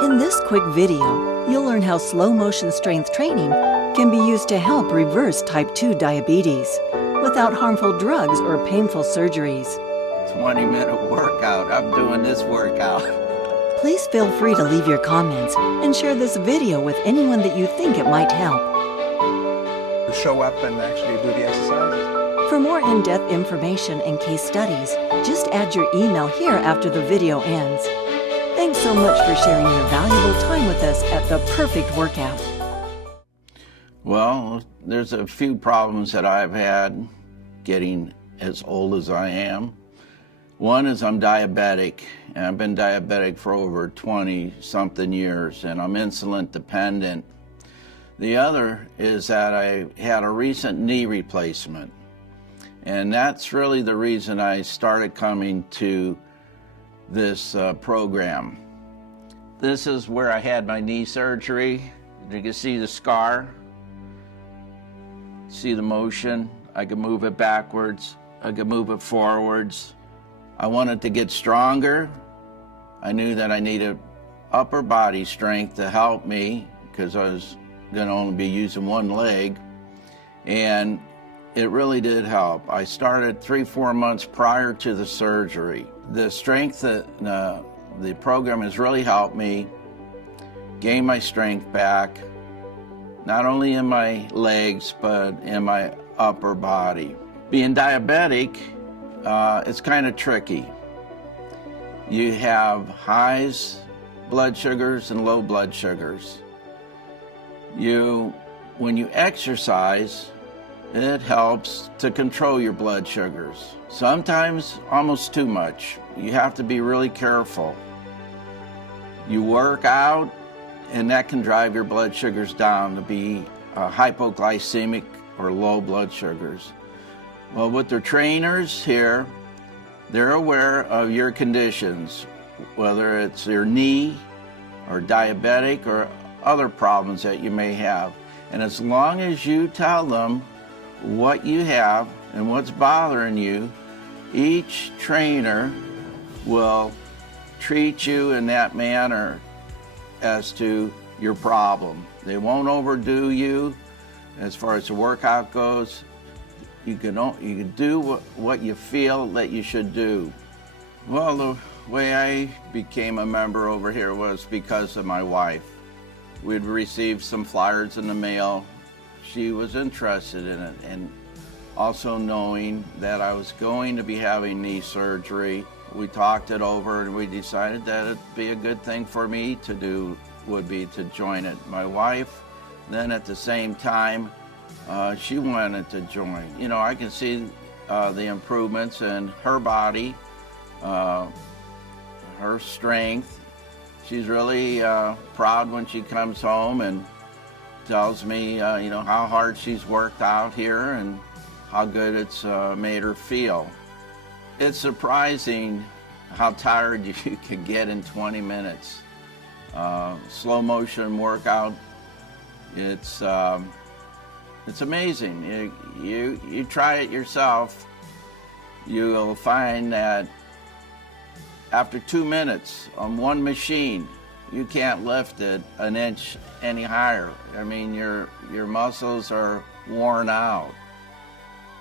In this quick video, you'll learn how slow motion strength training can be used to help reverse type 2 diabetes without harmful drugs or painful surgeries. 20-minute workout. I'm doing this workout. Please feel free to leave your comments and share this video with anyone that you think it might help. Show up and actually do the exercises. For more in-depth information and case studies, just add your email here after the video ends. Thanks so much for sharing your valuable time with us at The Perfect Workout. Well, there's a few problems that I've had getting as old as I am. One is I'm diabetic, and I've been diabetic for over 20-something years, and I'm insulin dependent. The other is that I had a recent knee replacement, and that's really the reason I started coming to this program. This is where I had my knee surgery. You can see the scar, see the motion. I can move it backwards, I can move it forwards. I wanted to get stronger. I knew that I needed upper body strength to help me because I was going to only be using one leg, and it really did help. I started 3-4 months prior to the surgery. The strength that the program has really helped me gain my strength back, not only in my legs, but in my upper body. Being diabetic, it's kind of tricky. You have highs blood sugars and low blood sugars. When you exercise, it helps to control your blood sugars. Sometimes almost too much. You have to be really careful. You work out, and that can drive your blood sugars down to be hypoglycemic or low blood sugars. Well, with their trainers here, they're aware of your conditions, whether it's your knee or diabetic or other problems that you may have. And as long as you tell them what you have and what's bothering you, each trainer will treat you in that manner as to your problem. They won't overdo you as far as the workout goes. You can do what you feel that you should do. Well, the way I became a member over here was because of my wife. We'd received some flyers in the mail. She was interested in it, and also knowing that I was going to be having knee surgery, we talked it over and we decided that it'd be a good thing for me to do would be to join it. My wife, then at the same time, she wanted to join. You know, I can see the improvements in her body, her strength. She's really proud when she comes home and tells me, you know, how hard she's worked out here and how good it's made her feel. It's surprising how tired you can get in 20 minutes. Slow motion workout, it's amazing. You try it yourself, you will find that after 2 minutes on one machine, you can't lift it an inch any higher. I mean, your muscles are worn out.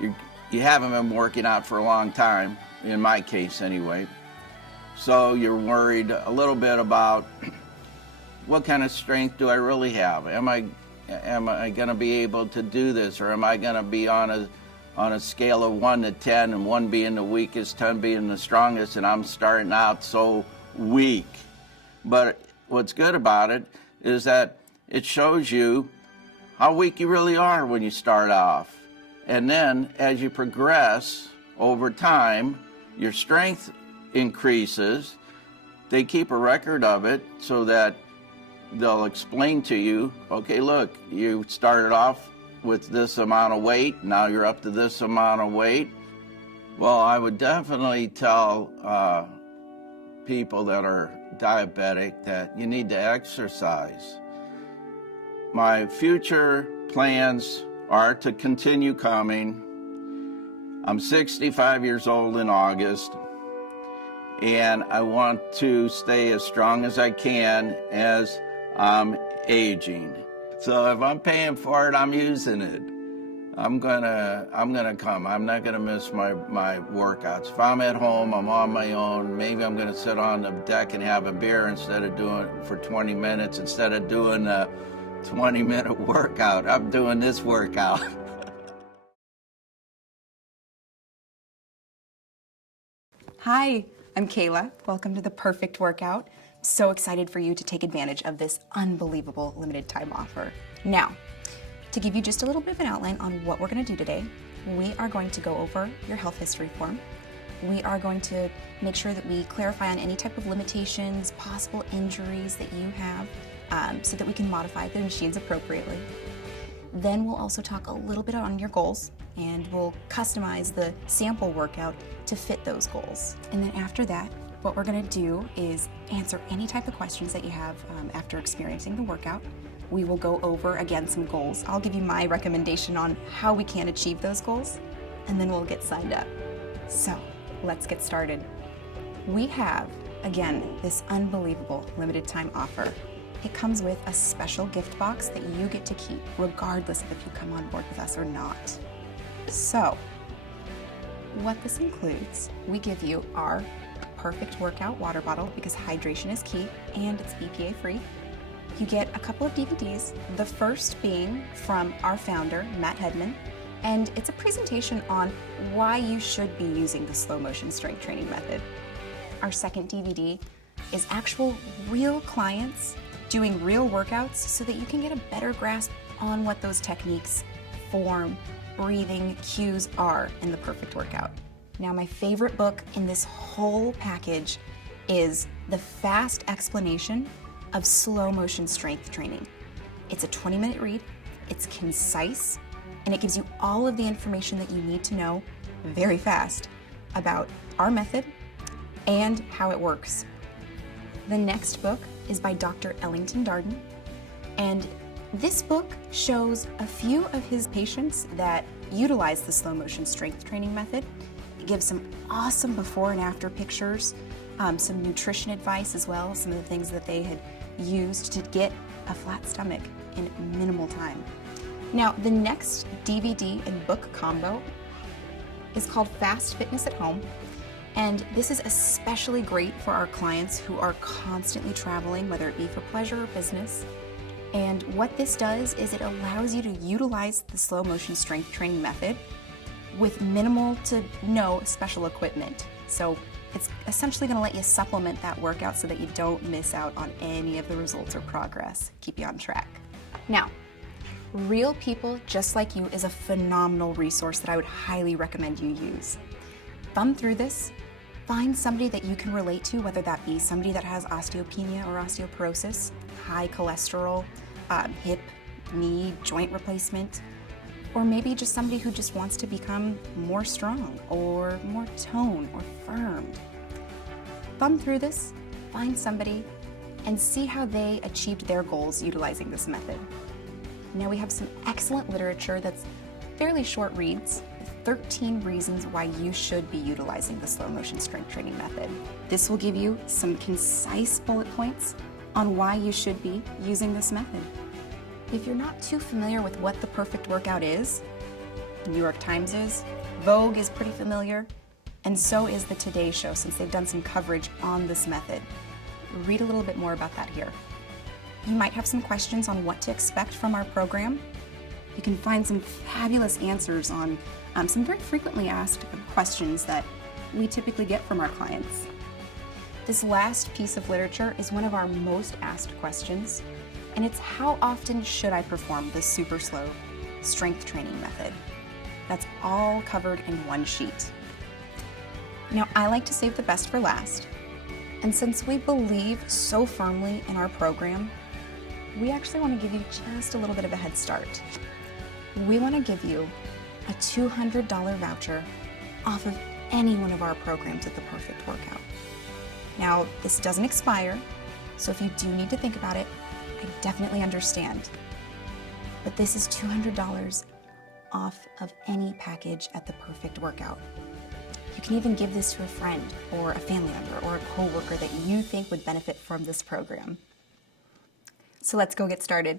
You haven't been working out for a long time, in my case anyway. So you're worried a little bit about what kind of strength do I really have? Am I going to be able to do this, or am I going to be on a scale of 1 to 10, and 1 being the weakest, 10 being the strongest, and I'm starting out so weak? But what's good about it is that it shows you how weak you really are when you start off. And then as you progress over time, your strength increases. They keep a record of it so that they'll explain to you, okay, look, you started off with this amount of weight, now you're up to this amount of weight. Well, I would definitely tell people that are diabetic that you need to exercise. My future plans are to continue coming. I'm 65 years old in August, and I want to stay as strong as I can as I'm aging. So if I'm paying for it, I'm using it. I'm gonna come. I'm not gonna miss my workouts. If I'm at home, I'm on my own. Maybe I'm gonna sit on the deck and have a beer instead of doing it for 20 minutes. Instead of doing a 20-minute workout, I'm doing this workout. Hi, I'm Kayla. Welcome to The Perfect Workout. So excited for you to take advantage of this unbelievable limited time offer. Now, to give you just a little bit of an outline on what we're going to do today, we are going to go over your health history form. We are going to make sure that we clarify on any type of limitations, possible injuries that you have, so that we can modify the machines appropriately. Then we'll also talk a little bit on your goals, and we'll customize the sample workout to fit those goals. And then after that, what we're going to do is answer any type of questions that you have after experiencing the workout. We will go over, again, some goals. I'll give you my recommendation on how we can achieve those goals, and then we'll get signed up. So let's get started. We have, again, this unbelievable limited time offer. It comes with a special gift box that you get to keep, regardless of if you come on board with us or not. So, what this includes, we give you our Perfect Workout water bottle because hydration is key and it's BPA free. You get a couple of DVDs, the first being from our founder, Matt Hedman, and it's a presentation on why you should be using the slow motion strength training method. Our second DVD is actual real clients doing real workouts so that you can get a better grasp on what those techniques, form, breathing, cues are in the perfect workout. Now, my favorite book in this whole package is The Fast Explanation of Slow Motion Strength Training. It's a 20-minute read, it's concise, and it gives you all of the information that you need to know very fast about our method and how it works. The next book is by Dr. Ellington Darden, and this book shows a few of his patients that utilize the slow motion strength training method. It gives some awesome before and after pictures, some nutrition advice as well, some of the things that they had used to get a flat stomach in minimal time. Now, the next DVD and book combo is called Fast Fitness at Home, and this is especially great for our clients who are constantly traveling, whether it be for pleasure or business. And what this does is it allows you to utilize the slow motion strength training method with minimal to no special equipment. So it's essentially going to let you supplement that workout so that you don't miss out on any of the results or progress, keep you on track. Now, Real People Just Like You is a phenomenal resource that I would highly recommend you use. Thumb through this, find somebody that you can relate to, whether that be somebody that has osteopenia or osteoporosis, high cholesterol, hip, knee, joint replacement, or maybe just somebody who just wants to become more strong or more toned or firm. Thumb through this, find somebody, and see how they achieved their goals utilizing this method. Now we have some excellent literature that's fairly short reads, 13 reasons why you should be utilizing the slow motion strength training method. This will give you some concise bullet points on why you should be using this method. If you're not too familiar with what the perfect workout is, New York Times is, Vogue is pretty familiar, and so is the Today Show since they've done some coverage on this method. Read a little bit more about that here. You might have some questions on what to expect from our program. You can find some fabulous answers on some very frequently asked questions that we typically get from our clients. This last piece of literature is one of our most asked questions, and it's how often should I perform the super slow strength training method? That's all covered in one sheet. Now, I like to save the best for last, and since we believe so firmly in our program, we actually want to give you just a little bit of a head start. We want to give you a $200 voucher off of any one of our programs at The Perfect Workout. Now, this doesn't expire, so if you do need to think about it, I definitely understand. But this is $200 off of any package at The Perfect Workout. You You can even give this to a friend or a family member or a coworker that you think would benefit from this program. So let's go get started.